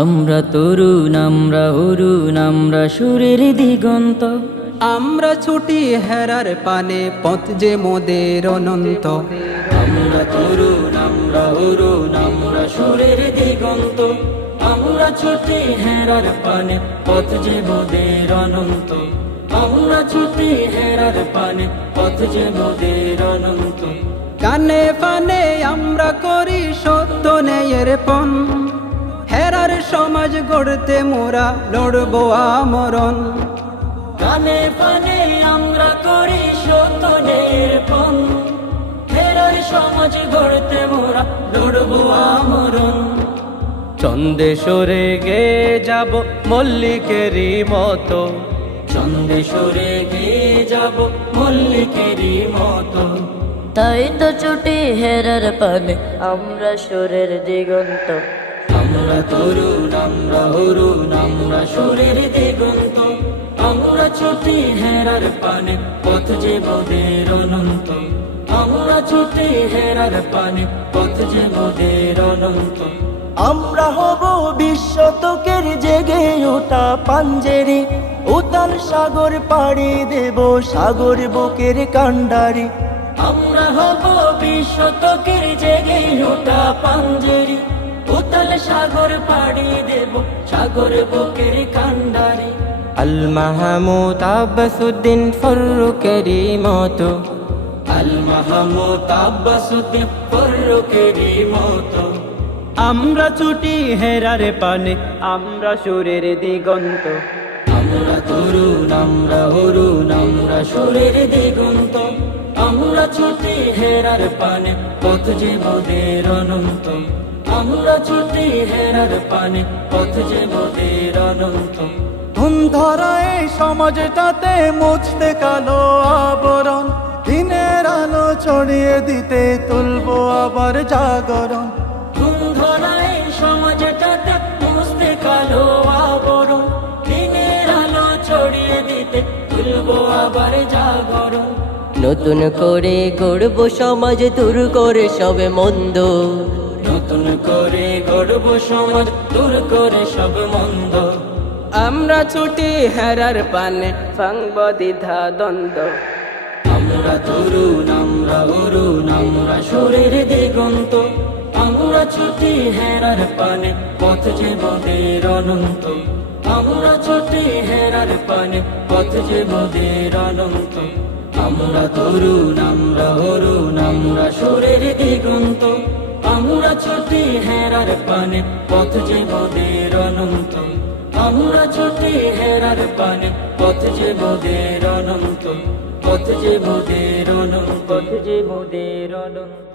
আমরা তরুণ আমরা অরুণ আমরা সুরের দিগন্ত, আমরা ছুটি হেরার পানে পথ যে মোদের অনন্ত। আমরা তরুণ আমরা অরুণ আমরা সুরের দিগন্ত, আমরা ছুটি হেরার পানে পথ যে মোদের অনন্ত। আমরা ছুটি হেরার পানে পথ যে মোদের অনন্ত। কানে পানে আমরা করি সত্য ন্যায়ের পণ, হেরার সমাজ গড়তে মোরা লড়বো আমরণ। কানে পানে আমরা করি সত্য ন্যায়ের পণ, হেরার সমাজ গড়তে মোরা লড়বো আমরণ। চন্দে সরে গে যাব মল্লিকেরই মতো, চন্দে সরে গিয়ে যাব মল্লিকেরই মতো। তাই তো ছুটি হেরার পানে আমরা সুরের দিগন্ত। আমরা তরুণ আমরা অরুণ আমরা সুরের দিগন্ত, আমরা ছুটি হেরার পানে পথ যে মোদের অনন্ত। আমরা ছুটি হেরার পানে পথ যে মোদের অনন্ত। আমরা হব বিশ্বতকের জেগে ওঠা পাঞ্জেরি, উতাল সাগর পাড়ি দেব সাগর বুকের কান্ডারি। আমরা হব বিশ্বতকের জেগে ওঠা পাঞ্জেরি, উতাল সাগর পাড়ি দেব সাগর বুকের কান্ডারি। আল মাহমুদ আব্বাসুদ্দিন ফররুকেরই মতো, আল মাহমুদ আব্বাসুদ্দিন ফররুকেরই মতো। আমরা ছুটি হেরার পানে আমরা সুরের দিগন্ত। আমরা তরুণ আমরা অরুণ আমরা সুরের দিগন্ত, আমরা ছুটি হেরার পানে পথ যে মোদের অনন্ত। আমরা ছুটি হেরার পানে পথ যে মোদের অনন্ত। ধরায় সমাজটাতে মুছতে কালো আবরণ, দিনের আলো ছড়িয়ে দিতে তুলবো আবার জাগরণ। ধরায় সমাজটাতে মুছতে কালো আবরণ, দিনের আলো ছড়িয়ে দিতে তুলবো আবার জাগরণ। নতুন করে গড়ব সমাজ দূর করে সবে মন্দ। নতুন করে গড়ব সমাজ দূর করে সব মন্দ। আমরা ছুটি হেরার পানে ভাঙব দ্বিধা দ্বন্দ্ব। আমরা তরুণ আমরা অরুণ আমরা সুরের দিগন্ত, আমরা ছুটি হেরার পানে পথ যে মোদের অনন্ত। আমরা ছুটি হেরার পানে পথ যে মোদের অনন্ত। আমরা তরুণ আমরা অরুণ আমরা সুরের দিগন্ত, আমরা ছুটি হেরার পানে পথ যে মোদের অনন্ত। আমরা ছুটি হেরার পানে পথ যে মোদের অনন্ত। পথ যে মোদের অনন্ত। পথ যে মোদের অনন্ত।